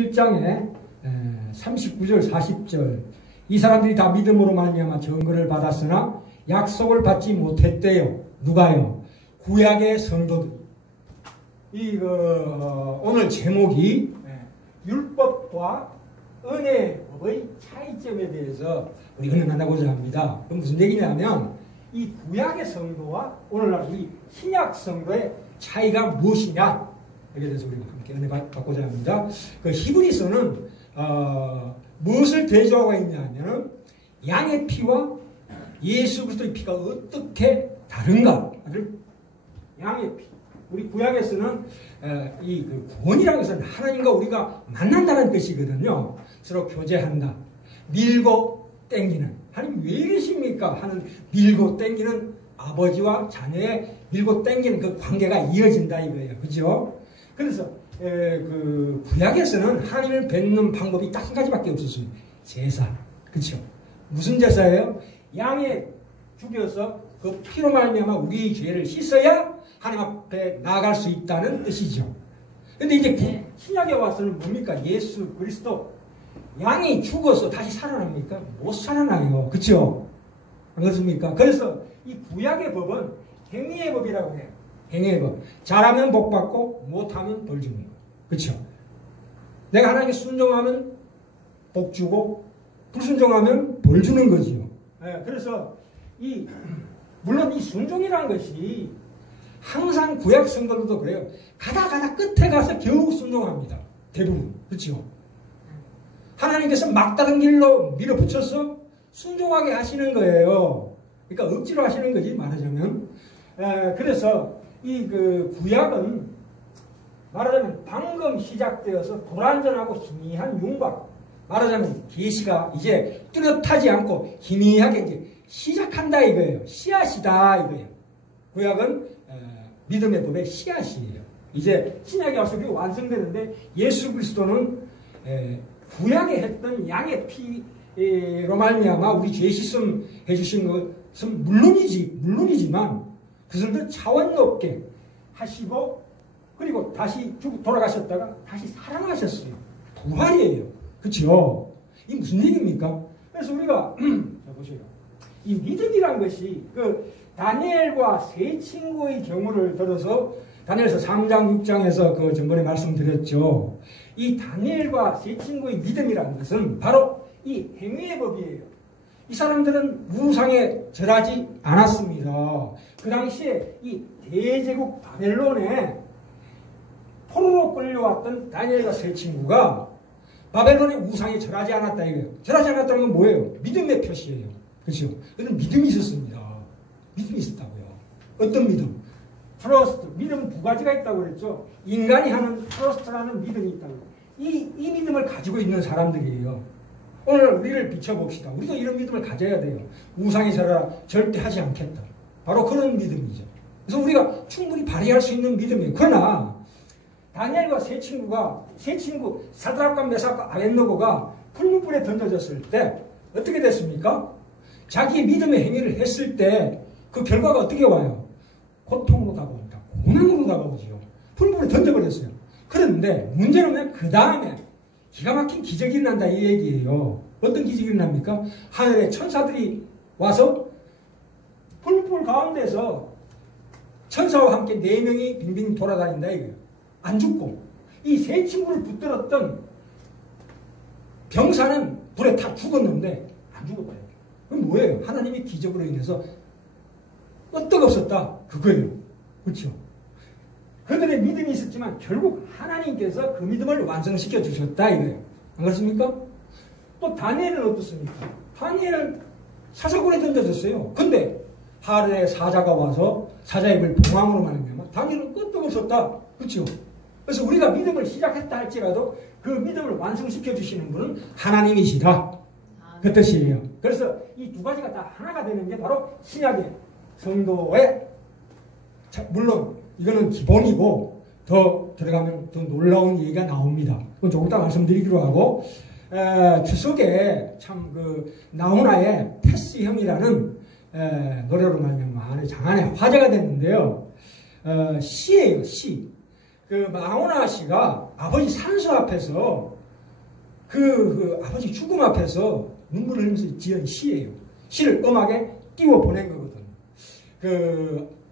11장에 39절 40절 이 사람들이 다 믿음으로 말미암아 증거를 받았으나 약속을 받지 못했대요. 누가요? 구약의 성도들. 오늘 제목이 율법과 은혜법의 차이점에 대해서 우리 언급하고자 합니다. 그럼 무슨 얘기냐면 이 구약의 성도와 오늘날 이 신약 성도의 차이가 무엇이냐 여기에 대해서 우리가 함께 은혜 받고자 합니다. 그 히브리서는 무엇을 대조하고 있냐면 양의 피와 예수 그리스도의 피가 어떻게 다른가를 양의 피. 우리 구약에서는 이 구원이라는 것은 하나님과 우리가 만난다는 뜻이거든요. 서로 교제한다. 밀고 땡기는. 하나님 왜 이러십니까? 하는 밀고 땡기는 아버지와 자녀의 밀고 땡기는 그 관계가 이어진다 이거예요. 그죠? 그래서 그 구약에서는 하나님을 뵙는 방법이 딱 한 가지밖에 없었습니다. 제사. 그렇죠? 무슨 제사예요? 양에 죽여서 그 피로 말미암아 우리의 죄를 씻어야 하나님 앞에 나아갈 수 있다는 뜻이죠. 근데 이제 신약에 와서는 뭡니까? 예수 그리스도 양이 죽어서 다시 살아납니까? 못 살아나요. 그렇죠? 안 그렇습니까? 그래서 이 구약의 법은 행위의 법이라고 해요. 행위의 법. 잘하면 복 받고 못하면 벌 주는 거. 그렇죠? 내가 하나님께 순종하면 복 주고 불순종하면 벌 주는 거지요. 그래서 물론 이 순종이라는 것이 항상 구약 성도들도 그래요. 가다 끝에 가서 겨우 순종합니다. 대부분. 그렇죠? 하나님께서 막다른 길로 밀어붙여서 순종하게 하시는 거예요. 그러니까 억지로 하시는 거지 말하자면. 그래서 그 구약은 말하자면 방금 시작되어서 불완전하고 희미한 윤곽. 말하자면 계시가 이제 뚜렷하지 않고 희미하게 이제 시작한다 이거예요. 씨앗이다 이거예요. 구약은 믿음의 법의 씨앗이에요. 이제 신약이 와서 그게 완성되는데 예수 그리스도는 구약에 했던 양의 피로 말미암아 우리 죄 씻음 해주신 것은 물론이지만 그것을 더 차원 높게 하시고 그리고 다시 돌아가셨다가 다시 살아나셨어요. 부활이에요. 그렇죠? 이게 무슨 얘기입니까? 그래서 우리가 자 보세요. 이 믿음이란 것이 그 다니엘과 세 친구의 경우를 들어서 다니엘서 3장 6장에서 그 전번에 말씀드렸죠. 이 다니엘과 세 친구의 믿음이라는 것은 바로 이 행위의 법이에요. 이 사람들은 우상에 절하지 않았습니다. 그 당시에 이 대제국 바벨론에 포로로 끌려왔던 다니엘과 세 친구가 바벨론의 우상에 절하지 않았다 이거예요. 절하지 않았다는 건 뭐예요? 믿음의 표시예요. 그렇죠? 그는 믿음이 있었습니다. 믿음이 있었다고요. 어떤 믿음? 트러스트. 믿음은 두 가지가 있다고 그랬죠. 인간이 하는 트러스트라는 믿음이 있다고. 이 믿음을 가지고 있는 사람들이에요. 오늘 우리를 비춰봅시다. 우리도 이런 믿음을 가져야 돼요. 우상에 절대 하지 않겠다. 바로 그런 믿음이죠. 그래서 우리가 충분히 발휘할 수 있는 믿음이에요. 그러나 다니엘과 세 친구 사드락과 메삭과 아벳느고가 풀무불에 던져졌을 때 어떻게 됐습니까? 자기의 믿음의 행위를 했을 때 그 결과가 어떻게 와요? 고통으로 다가옵니다. 고난으로 다가오지요. 풀무불에 던져버렸어요. 그런데 문제는 그 다음에 기가 막힌 기적이 일어난다 이 얘기예요. 어떤 기적이 일어납니까? 하늘에 천사들이 와서 풀무불 가운데서 천사와 함께 4명이 빙빙 돌아다닌다 이거예요. 안 죽고 이 세 친구를 붙들었던 병사는 불에 다 죽었는데 안 죽어봐요. 그럼 뭐예요? 하나님의 기적으로 인해서 끄떡 없었다 그거예요. 그렇죠? 그들의 믿음이 있었지만 결국 하나님께서 그 믿음을 완성시켜 주셨다 이거예요. 안 그렇습니까? 또 다니엘은 어떻습니까? 다니엘은 사사골에 던져졌어요. 근데 하늘의 사자가 와서 사자의 입을 봉황으로 말미암아 다니엘은 끄떡 없었다. 그렇죠? 그래서 우리가 믿음을 시작했다 할지라도 그 믿음을 완성시켜 주시는 분은 하나님이시다. 그 뜻이에요. 그래서 이 두 가지가 다 하나가 되는 게 바로 신약의 성도의 물론 이거는 기본이고 더 들어가면 더 놀라운 얘기가 나옵니다. 그건 조금 이따 말씀드리기로 하고 추석에 참 그 나훈아의 패스형이라는 노래로 말미암아 장안에 화제가 됐는데요. 시예요. 시. 그 나훈아 씨가 아버지 산소 앞에서 그 아버지 죽음 앞에서 눈물을 흘리면서 지은 시예요. 시를 음악에 띄워 보낸 거거든.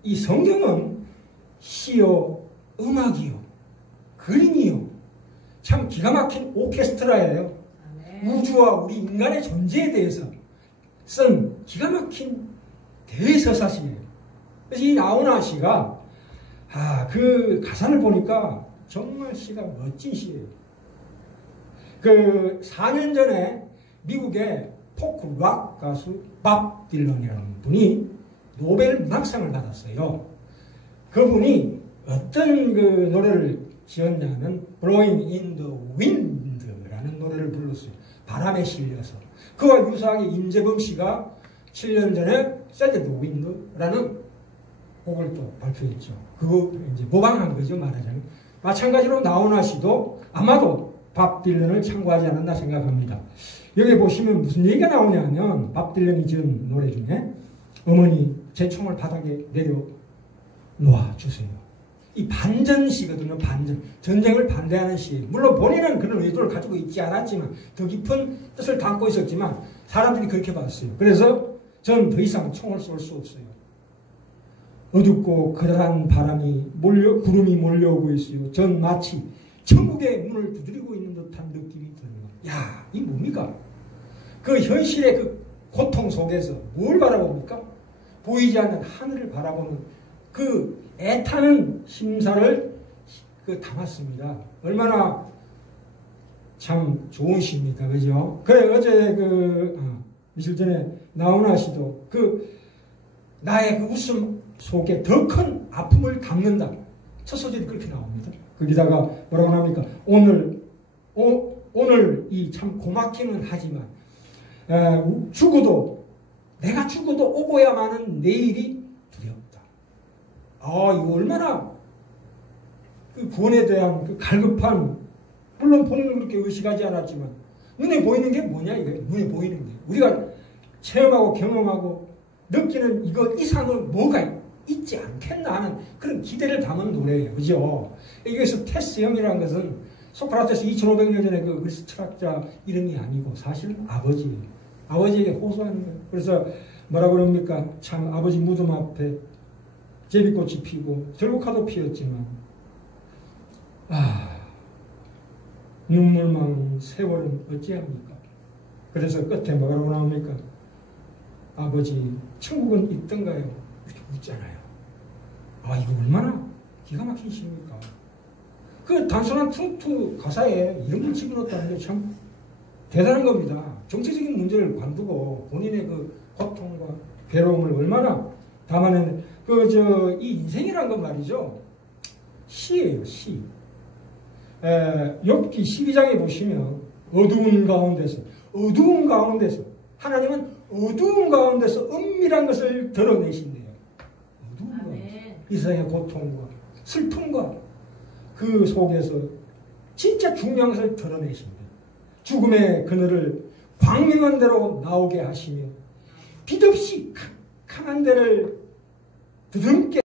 이 성경은 시요, 음악이요, 그림이요. 참 기가 막힌 오케스트라예요. 우주와 우리 인간의 존재에 대해서 쓴 기가 막힌 대서사시예요. 그래서 이 나훈아 씨가 그 가사를 보니까 정말 시가 멋진 시예요. 4년 전에 미국의 포크 락 가수 밥 딜런이라는 분이 노벨 문학상을 받았어요. 그분이 어떤 노래를 지었냐면 Blowing in the Wind라는 노래를 불렀어요. 바람에 실려서. 그와 유사하게 임재범 씨가 7년 전에 Send the Wind라는 곡을 또 발표했죠. 그거 이제 모방한 거죠, 말하자면. 마찬가지로 나훈아 씨도 아마도 밥 딜런을 참고하지 않았나 생각합니다. 여기 보시면 무슨 얘기가 나오냐면 밥 딜런이 지은 노래 중에 어머니 제 총을 바닥에 내려놓아 주세요. 이 반전시거든요. 반전. 전쟁을 반대하는 시. 물론 본인은 그런 의도를 가지고 있지 않았지만 더 깊은 뜻을 담고 있었지만 사람들이 그렇게 봤어요. 그래서 저는 더 이상 총을 쏠 수 없어요. 어둡고 그랄한 구름이 몰려오고 있어요. 전 마치 천국의 문을 두드리고 있는 듯한 느낌이 드네요. 야, 이 뭡니까? 그 현실의 그 고통 속에서 뭘 바라봅니까? 보이지 않는 하늘을 바라보는 그 애타는 심사를 담았습니다. 얼마나 참 좋은 시입니까? 그죠? 그래, 어제 며칠 전에 나훈아 씨도 나의 그 웃음 속에 더 큰 아픔을 담는다. 첫 소절이 그렇게 나옵니다. 거기다가 뭐라고 합니까? 오늘 이 참 고맙기는 하지만 내가 죽어도 오고야만은 내일이 두렵다. 이거 얼마나 그 구원에 대한 그 갈급한, 물론 본인은 그렇게 의식하지 않았지만 눈에 보이는 게 뭐냐 이거예요. 눈에 보이는 게 우리가 체험하고 경험하고 느끼는 이거 이상은 뭐가 있지 않겠나 하는 그런 기대를 담은 노래예요. 그죠? 여기서 테스 형이라는 것은 소크라테스 2500년 전에 그 그리스 철학자 이름이 아니고 사실은 아버지예요. 아버지에게 호소하는 거예요. 그래서 뭐라 그럽니까? 참 아버지 무덤 앞에 제비꽃이 피고 절곡화도 피었지만 눈물만 세월은 어찌합니까? 그래서 끝에 뭐라고 나옵니까? 아버지 천국은 있던가요? 이렇게 묻잖아요. 이거 얼마나 기가 막힌 시입니까? 그 단순한 트로트 가사에 이런 걸 집어넣었다는 게 참 대단한 겁니다. 정치적인 문제를 관두고 본인의 그 고통과 괴로움을 얼마나 담아내는 이 인생이란 건 말이죠. 시예요, 시. 욥기 12장에 보시면 어두운 가운데서 하나님은 어두운 가운데서 은밀한 것을 드러내신대요. 어두운 가운데서 이 세상의 고통과 슬픔과 그 속에서 진짜 중요한 것을 드러내십니다. 죽음의 그늘을 광명한 대로 나오게 하시며 빛없이 캄캄한 데를 드듬게